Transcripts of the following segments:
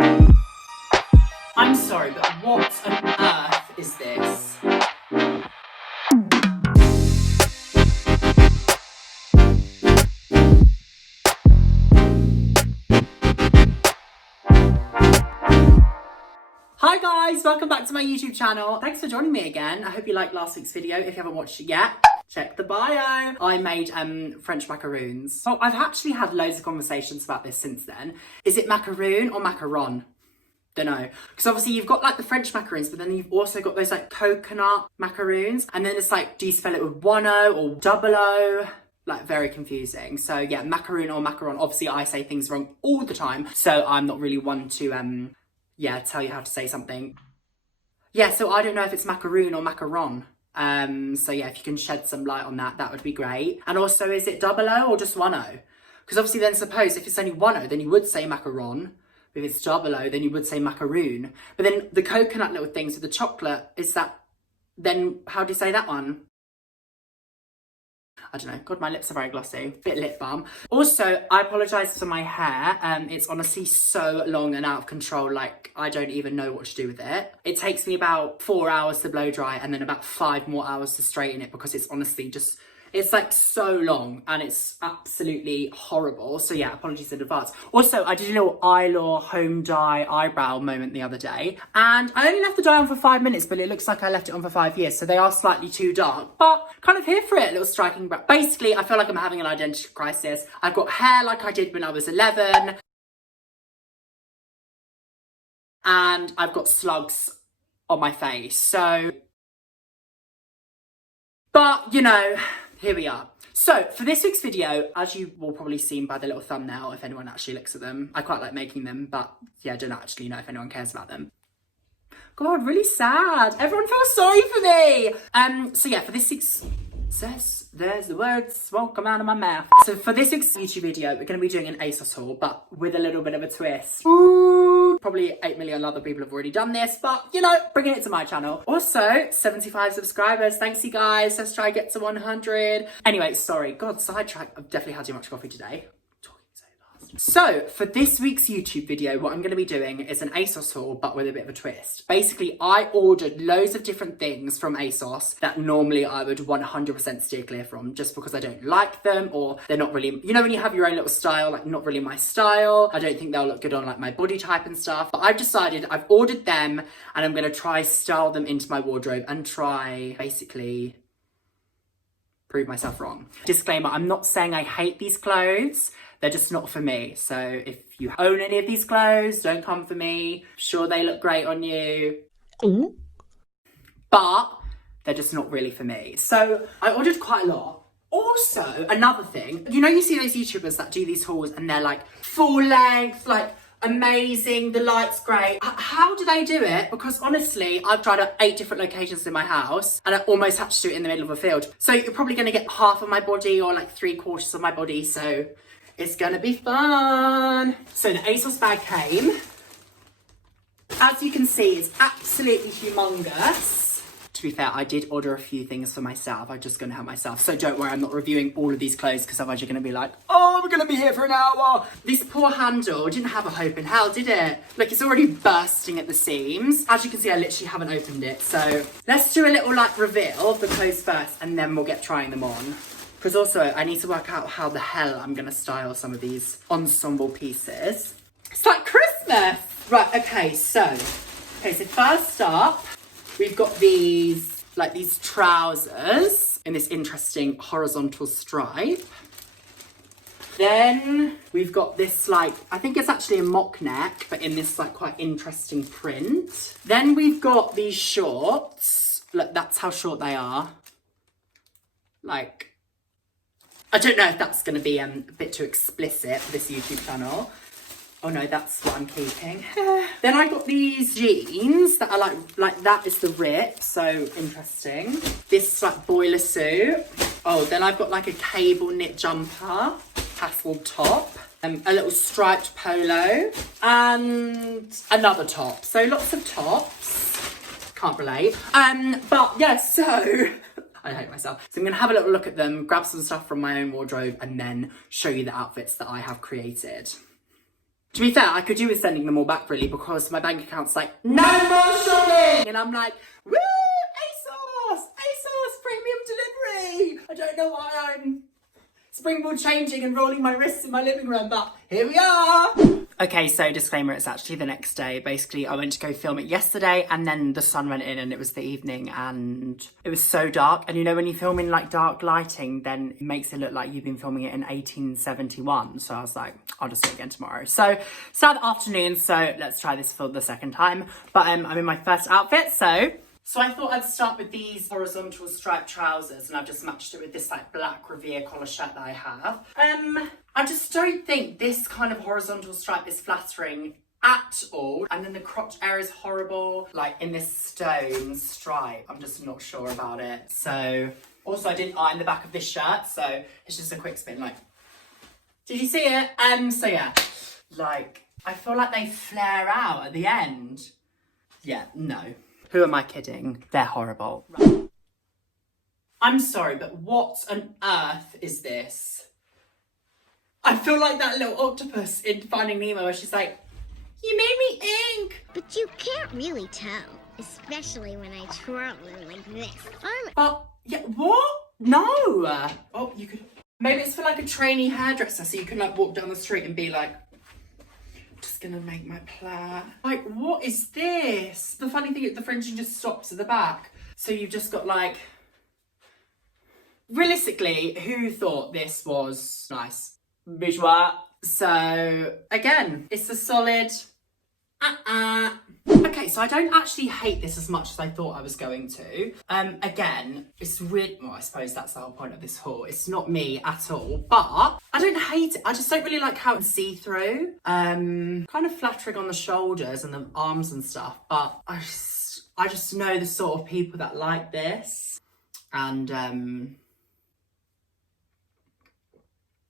I'm sorry, but what on earth is this? Hi guys, welcome back to my YouTube channel. Thanks for joining me again. I hope you liked last week's video. If you haven't watched it yet, check the bio. I made French macaroons. Oh, I've actually had loads of conversations about this since then. Is it macaroon or macaron? Don't know. Because obviously you've got like the French macaroons, but then you've also got those like coconut macaroons. And then it's like, do you spell it with 1-O or double O? Like very confusing. So yeah, macaroon or macaron. Obviously I say things wrong all the time. So I'm not really one to tell you how to say something. Yeah, so I don't know if it's macaroon or macaron. So yeah, if you can shed some light on that, that would be great. And also, is it double O or just 1-O? Because obviously then suppose if it's only 1-O, then you would say macaron. If it's double O, then you would say macaroon. But then the coconut little things with the chocolate, is that, then how do you say that one? I don't know. God, my lips are very glossy. Bit lip balm. Also, I apologise for my hair. It's honestly so long and out of control. Like, I don't even know what to do with it. It takes me about 4 hours to blow dry and then about 5 more hours to straighten it because it's honestly just... It's like so long and it's absolutely horrible. So yeah, apologies in advance. Also, I did a little Eyelaw home dye eyebrow moment the other day and I only left the dye on for 5 minutes, but it looks like I left it on for 5 years. So they are slightly too dark, but kind of here for it, a little striking brow. Basically, I feel like I'm having an identity crisis. I've got hair like I did when I was 11 and I've got slugs on my face. So, but you know, here we are. So for this week's video, as you will probably seen by the little thumbnail, if anyone actually looks at them, I quite like making them, but yeah, I don't actually know if anyone cares about them. God, really sad. Everyone feels sorry for me. So yeah, for this week's, there's the words won't come out of my mouth. So for this week's YouTube video, we're going to be doing an ASOS haul, but with a little bit of a twist. Ooh, probably 8 million other people have already done this, but you know, bringing it to my channel. Also, 75 subscribers. Thanks you guys. Let's try and get to 100. Anyway, sorry. God, sidetrack. I've definitely had too much coffee today. So for this week's YouTube video, what I'm going to be doing is an ASOS haul, but with a bit of a twist. Basically, I ordered loads of different things from ASOS that normally I would 100% steer clear from just because I don't like them or they're not really, you know, when you have your own little style, like not really my style. I don't think they'll look good on like my body type and stuff, but I've decided I've ordered them and I'm going to try style them into my wardrobe and try basically prove myself wrong. Disclaimer, I'm not saying I hate these clothes. They're just not for me. So if you own any of these clothes, don't come for me. Sure, they look great on you. Ooh. But they're just not really for me. So I ordered quite a lot. Also, another thing, you know, you see those YouTubers that do these hauls and they're like full length, like amazing, the light's great. How do they do it? Because honestly, I've tried at 8 different locations in my house and I almost had to do it in the middle of a field. So you're probably going to get half of my body or like 3/4 of my body. So it's gonna be fun. So the ASOS bag came. As you can see, it's absolutely humongous. To be fair, I did order a few things for myself. I'm just gonna help myself. So don't worry, I'm not reviewing all of these clothes because otherwise you're gonna be like, oh, we're gonna be here for an hour. This poor handle didn't have a hope in hell, did it? Look, it's already bursting at the seams. As you can see, I literally haven't opened it. So let's do a little like reveal of the clothes first and then we'll get trying them on. Because also, I need to work out how the hell I'm going to style some of these ensemble pieces. It's like Christmas! Right, okay, so first up, we've got these, like these trousers in this interesting horizontal stripe. Then we've got this like, I think it's actually a mock neck, but in this like quite interesting print. Then we've got these shorts. Look, that's how short they are. Like, I don't know if that's going to be a bit too explicit for this YouTube channel. Oh no, that's what I'm keeping. Then I got these jeans that are like that is the rip, so interesting. This like boiler suit. Oh, then I've got like a cable knit jumper, tasselled top, a little striped polo, and another top. So lots of tops. Can't relate. But yeah, so I hate myself. So I'm going to have a little look at them, grab some stuff from my own wardrobe, and then show you the outfits that I have created. To be fair, I could do with sending them all back really because my bank account's like, no more shopping! And I'm like, woo! ASOS, premium delivery! I don't know why I'm springboard changing and rolling my wrists in my living room, but here we are! Okay, so disclaimer, it's actually the next day. Basically, I went to go film it yesterday and then the sun went in and it was the evening and it was so dark. And you know, when you film in like dark lighting, then it makes it look like you've been filming it in 1871. So I was like, I'll just do it again tomorrow. So it's now the afternoon, so let's try this for the second time. But I'm in my first outfit, So I thought I'd start with these horizontal striped trousers and I've just matched it with this like black Revere collar shirt that I have. I just don't think this kind of horizontal stripe is flattering at all. And then the crotch area is horrible, like in this stone stripe. I'm just not sure about it. So, also I didn't iron the back of this shirt, so it's just a quick spin, like, did you see it? So yeah, like, I feel like they flare out at the end. Yeah, no. Who am I kidding? They're horrible. Right. I'm sorry, but what on earth is this? I feel like that little octopus in Finding Nemo where she's like, you made me ink! But you can't really tell, especially when I twirl them like this. But, yeah, what? No! Oh, you could... Maybe it's for like a trainee hairdresser so you can like walk down the street and be like, just gonna make my plaid. Like, what is this? The funny thing is the fringing just stops at the back. So you've just got like... Realistically, who thought this was nice? Bourgeois. So, again, it's a solid... Okay, so I don't actually hate this as much as I thought I was going to. Again, it's really, well, I suppose that's the whole point of this haul. It's not me at all, but I don't hate it. I just don't really like how it's see-through. Kind of flattering on the shoulders and the arms and stuff, but I just know the sort of people that like this. And,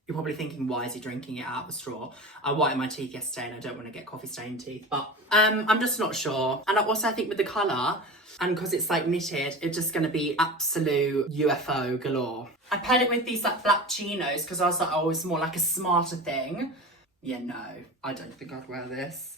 you're probably thinking, why is he drinking it out of a straw? I whitened my teeth yesterday and I don't want to get coffee stained teeth, but I'm just not sure. And also I think with the colour, and because it's like knitted, it's just going to be absolute UFO galore. I paired it with these like black chinos because I was like, oh, it's more like a smarter thing. Yeah, no, I don't think I'd wear this.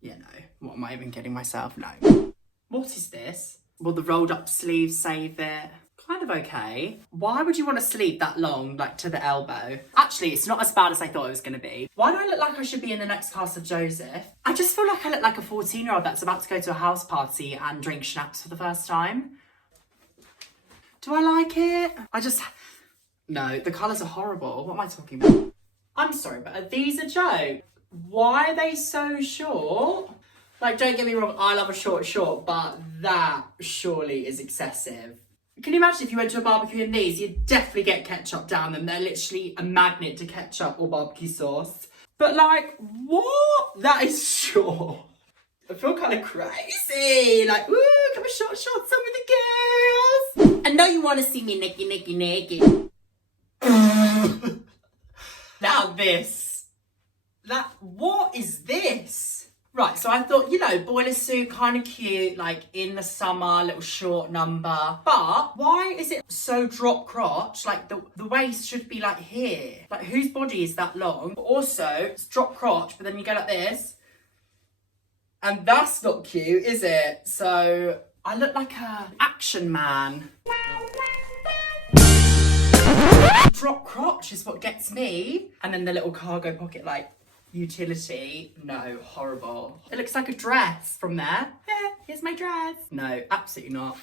Yeah, no, what am I even kidding myself? No. What is this? Will the rolled up sleeves save it? Kind of okay. Why would you want a sleeve that long, like to the elbow? Actually, it's not as bad as I thought it was going to be. Why do I look like I should be in the next cast of Joseph? I just feel like I look like a 14-year-old that's about to go to a house party and drink schnapps for the first time. Do I like it? No, the colours are horrible. What am I talking about? I'm sorry, but are these a joke? Why are they so short? Like, don't get me wrong, I love a short, but that surely is excessive. Can you imagine if you went to a barbecue in these? You'd definitely get ketchup down them. They're literally a magnet to ketchup or barbecue sauce. But like, what? That is short. I feel kind of crazy. Like, ooh, come a short on with the girls. I know you want to see me naked. Now this. What is this? Right, so I thought, you know, boiler suit, kind of cute, like in the summer, little short number. But why is it so drop crotch? Like the waist should be like here. Like whose body is that long? But also, it's drop crotch, but then you go like this. And that's not cute, is it? So I look like a action man. Drop crotch is what gets me. And then the little cargo pocket, like, utility. No, horrible. It looks like a dress from there. Here's my dress. No, absolutely not.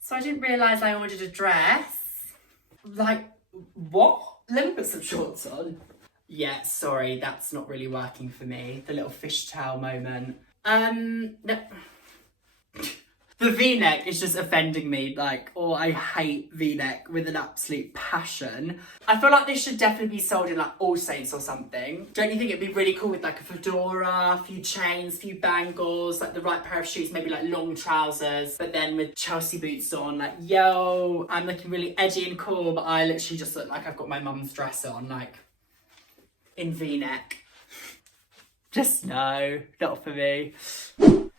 So I didn't realise I ordered a dress. Like, what? Let me put some shorts on. Yeah, sorry, that's not really working for me. The little fishtail moment. No. The V-neck is just offending me, like, or I hate V-neck with an absolute passion. I feel like this should definitely be sold in like All Saints or something. Don't you think it'd be really cool with like a fedora, a few chains, a few bangles, like the right pair of shoes, maybe like long trousers, but then with Chelsea boots on, like, yo, I'm looking really edgy and cool, but I literally just look like I've got my mum's dress on, like, in V-neck. Just no, not for me.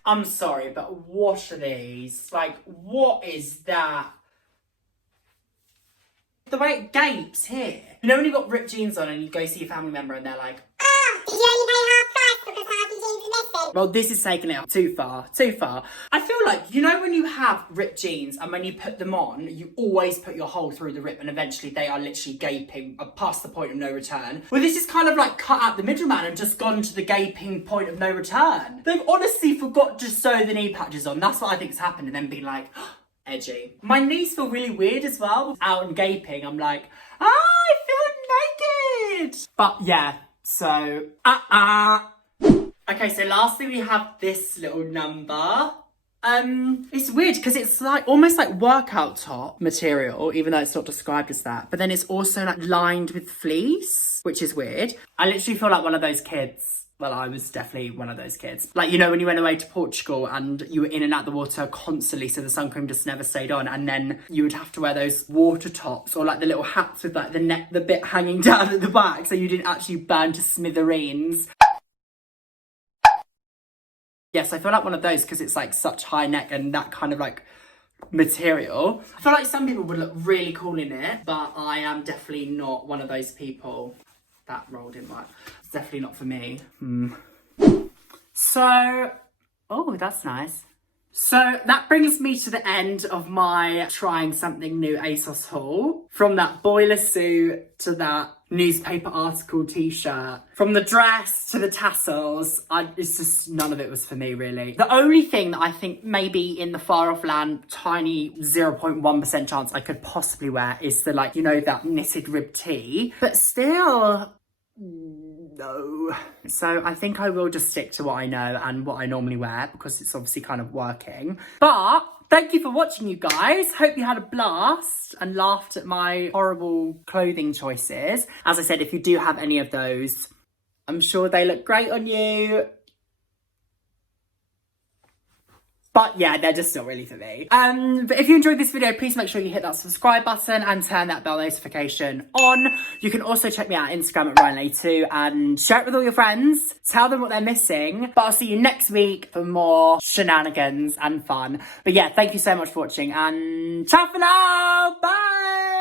I'm sorry, but what are these? Like, what is that? The way it gapes here. You know when you've got ripped jeans on and you go see a family member and they're like, ah, Did you only pay half price because half your jeans are missing? Well, this is taking it too far, too far. I feel like, you know when you have ripped jeans and when you put them on, you always put your hole through the rip and eventually they are literally gaping past the point of no return. Well, this is kind of like cut out the middleman and just gone to the gaping point of no return. They've honestly forgot to sew the knee patches on. That's what I think's happened, and then be like, edgy. My knees feel really weird as well. Out and gaping, I'm like, I feel naked. But yeah, so, Okay, so lastly we have this little number. It's weird because it's like almost like workout top material, even though it's not described as that. But then it's also like lined with fleece, which is weird. I literally feel like one of those kids. Well, I was definitely one of those kids. Like, you know, when you went away to Portugal and you were in and out the water constantly, so the sun cream just never stayed on. And then you would have to wear those water tops or like the little hats with like the bit hanging down at the back so you didn't actually burn to smithereens. Yes, I feel like one of those because it's like such high neck and that kind of like material. I feel like some people would look really cool in it, but I am definitely not one of those people. That roll didn't work. It's definitely not for me. So, oh, that's nice. So that brings me to the end of my trying something new ASOS haul. From that boiler suit to that newspaper article t-shirt. From the dress to the tassels. It's just, none of it was for me really. The only thing that I think maybe in the far off land, tiny 0.1% chance I could possibly wear is the like, you know, that knitted rib tee. But still, no. So I think I will just stick to what I know and what I normally wear because it's obviously kind of working. But thank you for watching, you guys. Hope you had a blast and laughed at my horrible clothing choices. As I said, if you do have any of those, I'm sure they look great on you. But yeah, they're just not really for me. But if you enjoyed this video, please make sure you hit that subscribe button and turn that bell notification on. You can also check me out on Instagram at RyanLay2 and share it with all your friends. Tell them what they're missing. But I'll see you next week for more shenanigans and fun. But yeah, thank you so much for watching and ciao for now. Bye.